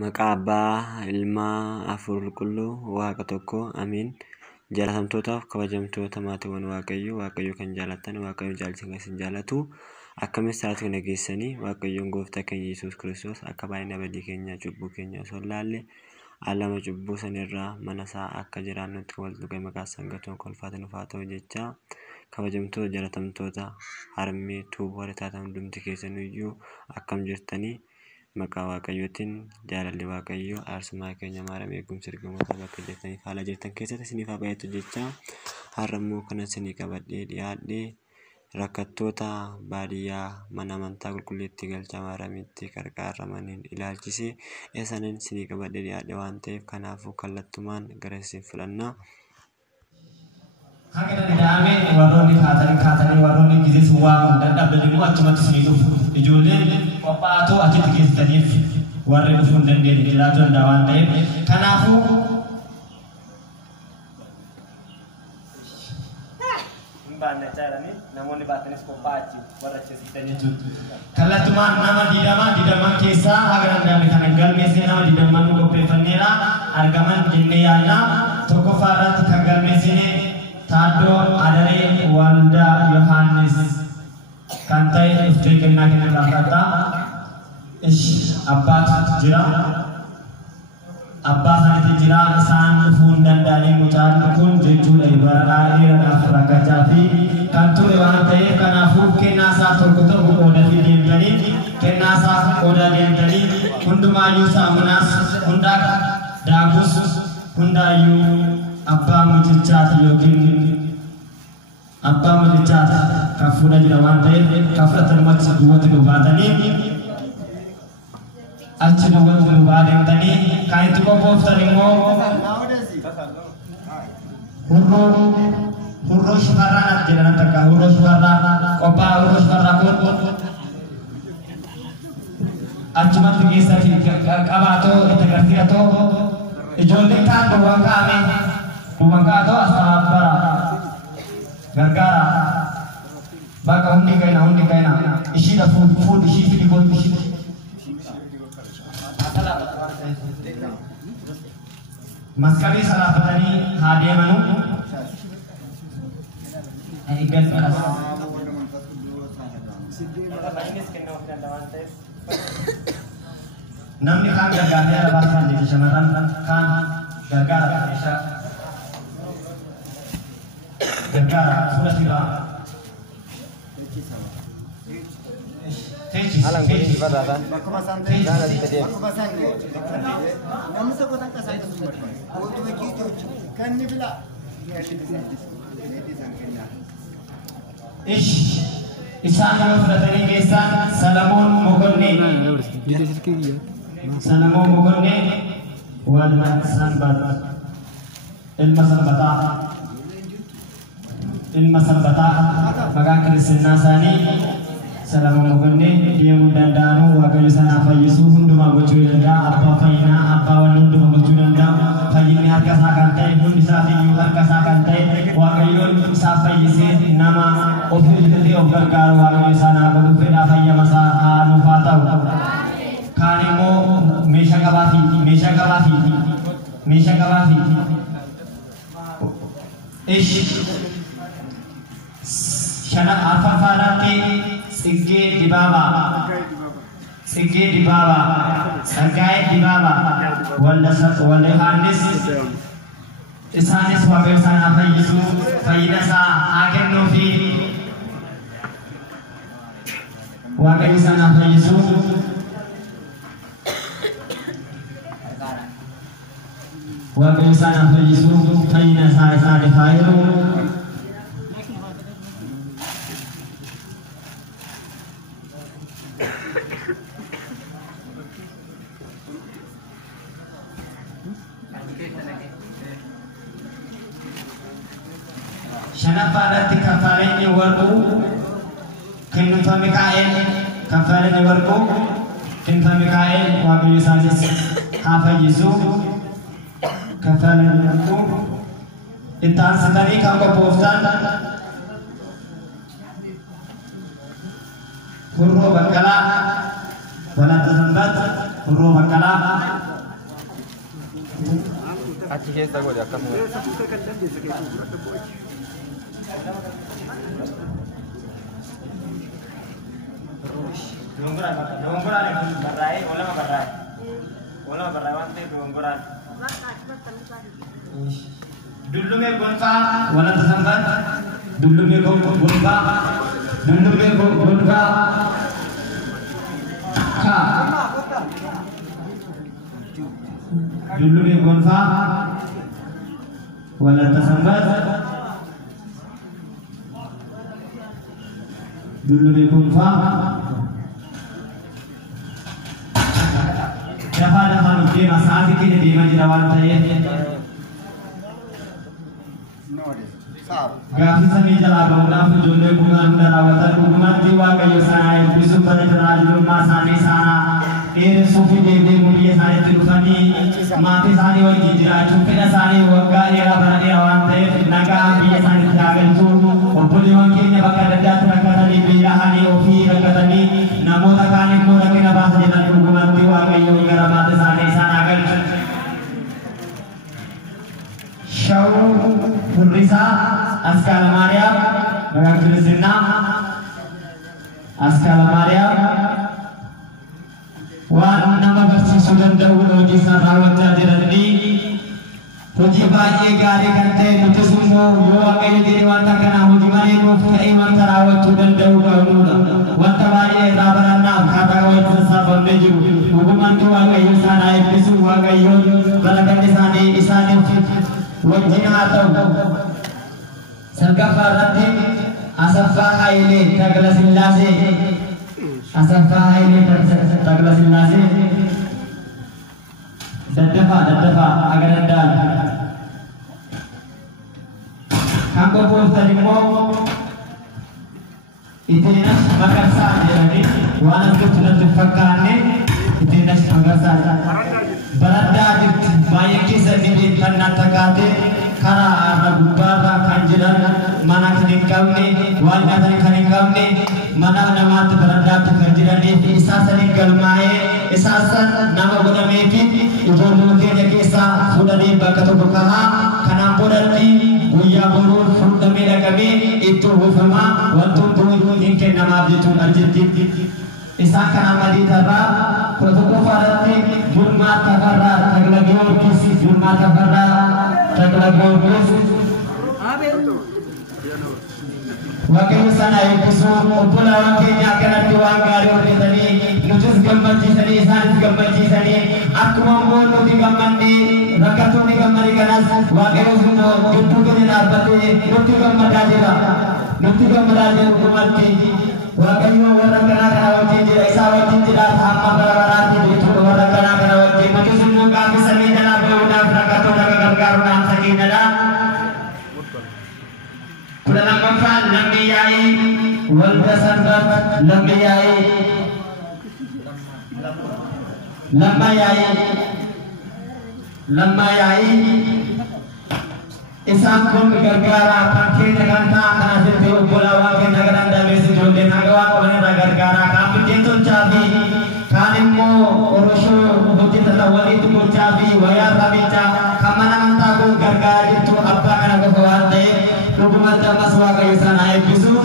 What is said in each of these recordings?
Maqaa Abbaa, Ilmaa, Hafuura Qulqulluu, Waaqa tokko, Amiin. Jaalatamtootaaf kabajamtoota maatiiwwan Waaqayyo kan jaalatan, Waaqayyo jaalchin isin jaalatu. Akkamis sa'aatii kana geessanii Waaqayyoon Gooftaa keenya Yesuus Kiristoos akka baay'ina badii keenya cubbuu keenya osoo ilaalle alama cubbuu sanirraa mana isaa akka jiraannutti wal dhugaa maqaa sangatoon kolfaatiin ufaa ta'u jecha kabajamtoota jaalatamtoota harmee tuuboo waritaatan hundumti keessaniyyuu akkam jirtanii maqaa Waaqayyootiin jaalalli Waaqayyoo aarsummaa keenya maaramee eegumsi ergamoota bakka jirtanii haala jirtan keessatti isiniif haa baay'atu jecha har'ammoo kana isinii qabadhee dhiyaadhee rakkattoota baadiyyaa mana amantaa qulqulleetti galcha maaramitti qarqaarramaniin ilaalchisee isaaniin isinii qabadhee dhiyaadhe waan ta'eef kanaafuu kallattumaan gara isin fudhannaa. Haga danda'ame warroonni kaatanii warroonni gizee suwaa dadhabanii achumatti isinii dhufu. Ijoolleen qophaa'atoo achitti geessitaniif warri dhufuu hin dandeenye jiraatu danda'a waan ta'eef kanaafuu namoonni baatanis qophaa'achi warra achiisiitan jechuudha. Kallattumaan nama diidaman keessaa haga danda'ame kana galmeessee nama diidaman nu qopheeffanneera argaman jennee yaadna. Tokkoffaa irratti kan galmeessine Taaddoo Adaree Waldaa Yohaannis kan ta'e dhuftee kennaa kennan raafata. Abbaatu jira. Abbaa isaaniitti jira isaan dhufuu hin danda'anii mucaan kun jechuudha ibaraa dheeraadhaaf rakkachaa fi kan ture waan ta'eef kanaafuu kennaa isaa tokko ta'u qoodanii deemtanii kennaa isaa qoodaa deemtanii hundumaayyuu saamunaas hundaa daakus hundaayyuu abbaa mucichaati yookiin abbaa mucichaati kan fuudha jira waan ta'eef kan fudhatanumatti duwwatti dhubaatanii achi duwwatti dhubaateemtanii kan itti qophooftan immoo hurroo shifarraa jedhan takka hurroo shifarraa qophaa'aa hurroo shifarraa kun achumatti keessatti qabaatoo itti garsiiratoo ijoollee kaan duwwaan kaa'atoo asxaa bara gargaara bakka hundi kayna ishiidha fuud ishii fidi goon ishii Maskari salafatanii haa deemanu. Namni kaan gargaaree baasan jechuudha shamarran kaan gargaara meeshaa gargaara fuula siraa. Alang kunci pada kan? Jangan dikejut. Namun sekolah kasar itu semua. Waktu begitu kan ni bila. Isaan yoo fudhatanii keessaa Salamoon Mokonne walma ilma sanbataa maqaan kiristinnaa isaanii Salamoon Mokonne deemuu danda'anu Waaqayyo sana fayyisuu hundumaa gochuu danda'a abbaa fayyinaa abbaa waan hundumaa gochuu danda'a fayyinni harka isaa kan ta'e hundi isaatiiyyuu harka isaa kan ta'e Waaqayyoon isaaf fayyisee nama ofii illee of gargaaru Waaqayyo isaan haa godhu fedhaa fayyama isaa haa nuuf haa ta'u kaan immoo meeshaa qabaafi shana afaffaadhaatti Sigge Dibaba, Sangai Dibaba, Walda Yohaannis, isaanis Waaqayyo isaan haa fayyisu, fayyina isaa haa kennuufi, Waaqayyo isaan haa fayyisu. Waaqayyo isaan haa fayyisu, fayyina isaa isaaniif haa kennu. Shanafaadhaatti kaffaaleenyi warquu kennuufa Mikaa'el kaffaaleenyi warquu kennuufa Mikaa'el Waaqayyo isaanis haa fayyisu kaffaaleenyi warquu itti aansitanii kan qophooftan hurroo baqqalaa walaata sanbaat Urroo Baqqalaa. Achi keessa godhe akkasuma. Dongoraan barraa'ee walama barraa'e. Walama barraa'e waan ta'eef dongoraan. Dullumee gonfaa walata sanbat. Dullumee gonfaa. Dullumee gonfaa. Ka. Dullumee gonfaa walata sanbat. Dullumee gonfaa. Dafa nuti masalah kita di majalah saya. Gafi sami jala bangunan jodoh bunga dan rawatan umat jiwa kayu sana bisu pada teraju masane sana sufi dewi mulia sana tilukani mati sana wajib jira cupena sana wagga era berani awan teh naga biya sana jagan tu opuli wangkinya bakal dadat rakatan di bilahani ofi rakatan di namo takane mo rakena bahasa jalan umat jiwa kayu gara mati sana kan Syau Purisa Askala Maryam Mengakhiri senam Askala Maryam Wan nama bersisudan dahulu di sarawat jajaran ini Puji bayi gari kante nutu sumu Yuwa kayu diri wantakan ahu dimari mufta iman tarawat sudan dahulu Wanta bayi rabarana kata kawat sesabon meju Hukuman tuwa kayu sana episu wa kayu Balakan disani isani wajina atau serga farati asafah haile tagala silase asafah haile tagala silase daddafa agar anda kamu pun tadi mau itinas makan saja ni walau tu sudah terpakai ni itinas makan saja berada di banyak kisah di Karnataka kara ragubara kanjiran mana kenikam ni warga kenikam ni mana nama tu berada di kanjiran ni isasan kalmai isasan nama guna mepit itu mungkin kisah sudah di bakatu bukaha karena podati buya burur sudah mila kami itu hufama waktu tu mungkin nama itu anjir Isaka nama di taraf protokol farati jurma takarra taglagion kisi jurma takarra taglagion kisi wakil sana ikisu upula wakilnya kena tuang gari tadi nucus gambaji sani sanis gambaji sani aku mampu nuti gambandi rakatu ni gambari kanas wakil sumo jutu kini narbati nuti gambadajira hukumati wakil orang kena wajib jira isa wajib jira sama berarti itu orang kena wajib maju semua kami sani dalam berudah rakatu dalam karuna sakinada dalam manfaat lambiyai wal basanbat lambayai isang pun gara-gara pakai dengan tangan hasil bola wakil negara anda besi jodhe nagawa kone gara-gara kami jentun cabi kalimu urushu bukti tertawali itu cabi wayar rabica kamana mantaku gara-gara itu apa kana kebawate hukuman jamas wakayu sana episu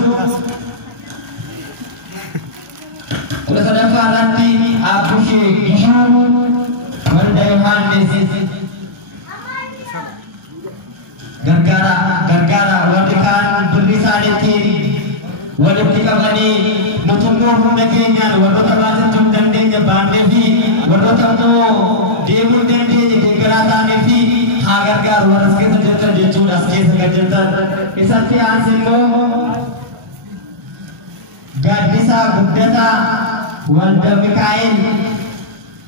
terus ada faranti aku isu berdayuhan desis gara-gara wadikan berlisan itu wadikika bani nutumur rumekenya wadotabatin tumdendenya bandevi wadotamu demun dendi digerata nevi agar-agar waras kita jenta dicudas kita jenta isati asimo gadisa gudata wanda mikail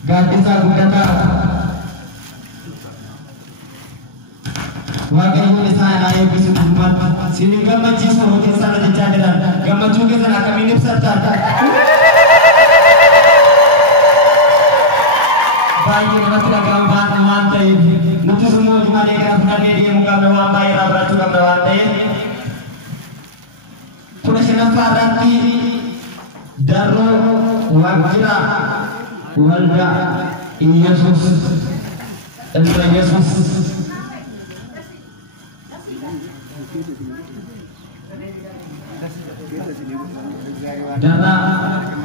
gadisa gudata wakil sana ayo bisu umat sini gambaji sama sana di cadaran gambaji ke sana kami ini serta bayi masih gambar mantai mutu semua cuma dia kena dia muka mewah bayar beratu gambar mantai punya siapa ranti daru wakila walda Yesus ilma Yesus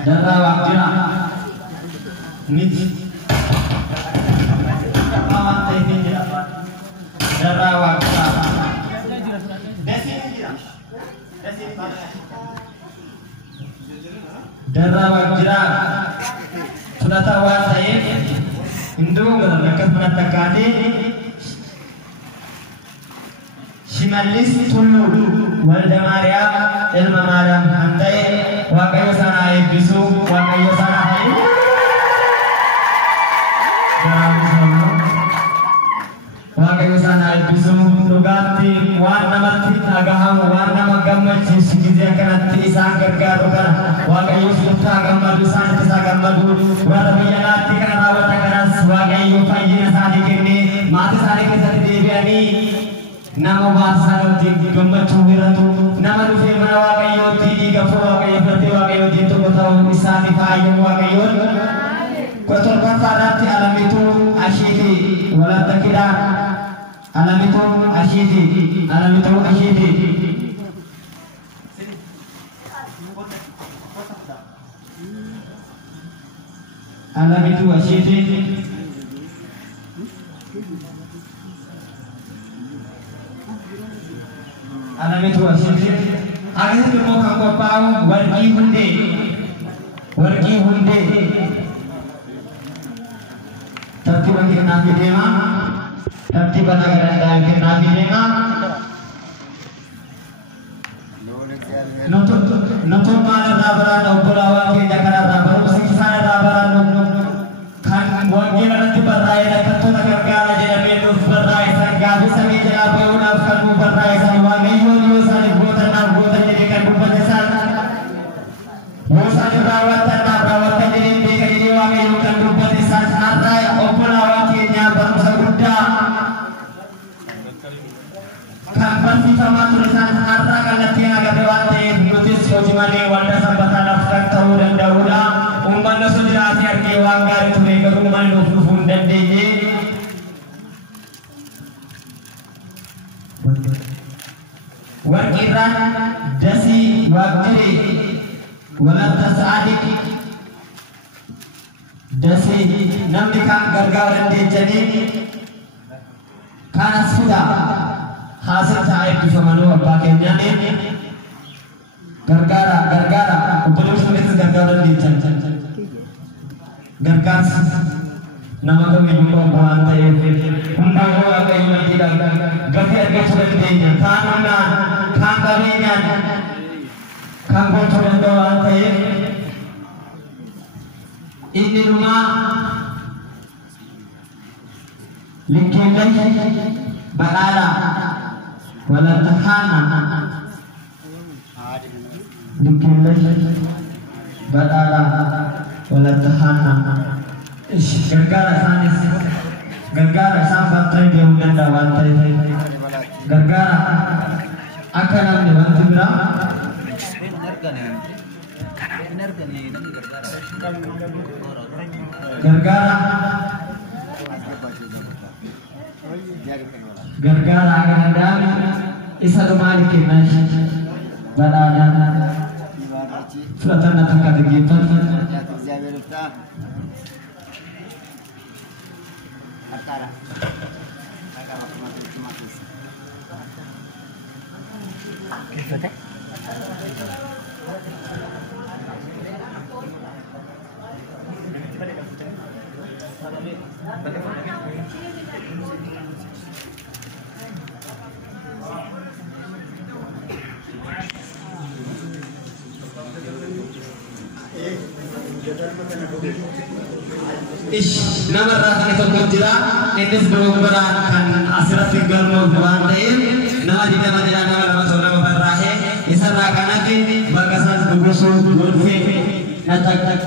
darah wakil niji apa ini apa darah wakil darah wakil sudah tahu saya Hindu berangkat mengatakan Shimalis Tulu Walda Maria Ilma Maryam Hantai Wakayo sana ibisu Wakayo sana hai Wakayo sana ibisu Lugati Warna mati agaham Warna magammachi Sigizya kanati Isang gargaru kana Wakayo sutta agamadu Sana tisa agamadu Warna biyanati kana rawata kana Wakayo fayina sadi kini Mati sadi kisati devyani Nama bahasa gambachu biratu nama dufe mana wakayo tidi gafu wakayo berarti wakayo jitu kau bisa dipayu wakayo kotor kafarati alam itu asyidi wala takida alam itu asyidi alam itu asyidi alam itu asyik. Akhirnya bermuka kopau wargi hunde, tertib bagi nabi dema, tertib bagi nabi dema. Nutut mana rabaran obolawa ke jakara rabaran siksa rabaran kan wargi nanti berai dan tentu akan kala jadi menu berai sangat bisa menjadi peuna kan berai sama perawatan jadi jadi wangi bukan rupa di sana open awaknya bangsa Buddha kan pasti sama tulisan harta kan tiang agak dewate notis ojimane wanda sambatan afkan tahu dan daula umpan sudah asiar ke wanggar itu ke rumah nufun dan DJ wakiran dasi wakili walat tasadik dasi namdi kan gargaran di jadi karena sudah hasil saya bisa manual pakainya ini gargara belum sulit gargaran di jadi gargas nama kami bukan buantai undang apa yang tidak gargar sudah dinya tanuna kangkarinya kangkon sudah buantai ini rumah likin balala wala tahana likin balala wala tahana gargara sampai dia undang dawantai gargara akan ambil bantu berapa gargara akan ada isa lumani kinas badana sulatan datang kata gitu nama rakan itu berjira ini sebelum berakan asirat tinggal mau buantain nama nama masalah berahe isar rakan lagi bagasan gugusun gulfi natak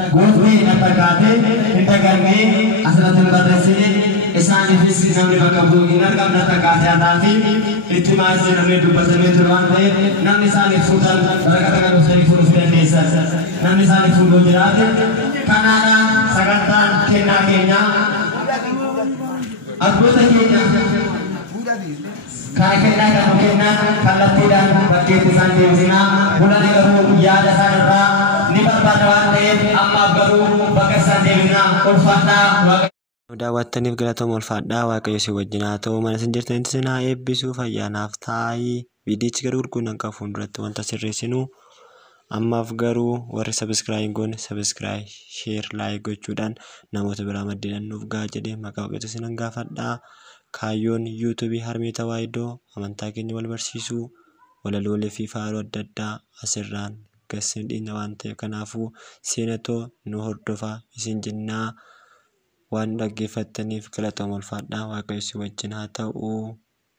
kate kita gangi asirat tinggal resini isan isaaniifis namni bakka bu'u hin argamne takkaatee haataafi itti maasii namni dubbatamee ture waan ta'eef namni isaaniif fuutan barakata kan dhufsanii fuudhuuf dandeessan namni isaaniif fuudhuu jiraate kanaadha sagantaan kennaa keenyaa abboota keenya kana kennaa kan kennaa kallattiidhaan bakkeetti isaan deemsinaa bulan garuu yaada isaan irraa ni barbaada waan ta'eef ammaaf garuu bakka isaan deeminaa ulfaadhaa daawwattaniif galatooma ulfaadhaa waaqayyo si wajjin haa ta'u mana isin jirtanitti isin haa eebbisuu fayyaanaaf taa'ii viidiyichi garuu gurguun akka fuulduratti wanta sirreessinu ammaaf garuu warri sabiskiraayib goone sabiskiraayib sheer laayik gochuudhaan namoota biraa maddiidhaan nuuf ga'a jedhee maqaa waaqayyoo isin gaafadhaa kaayyoon yuutuubii harmee tawaayidoo amantaa keenya wal barsiisuu walaloolee fi faaruu adda addaa asirraan gassin dhiina waan ta'eef kanaafuu seenatoo nu hordofaa isin jennaa waan dhaggeeffattaniif galatooma ulfaadhaa waaqayyo si wajjin haa ta'u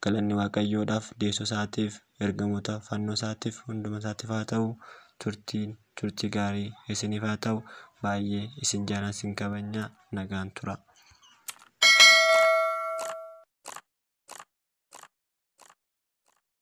galanni waaqayyoodhaaf deessoo isaatiif ergamoota fannoo isaatiif hunduma isaatiif haa ta'u turtii gaarii isiniif haa ta'u baay'ee isin jaalladha isin kabajaa nagaan tura.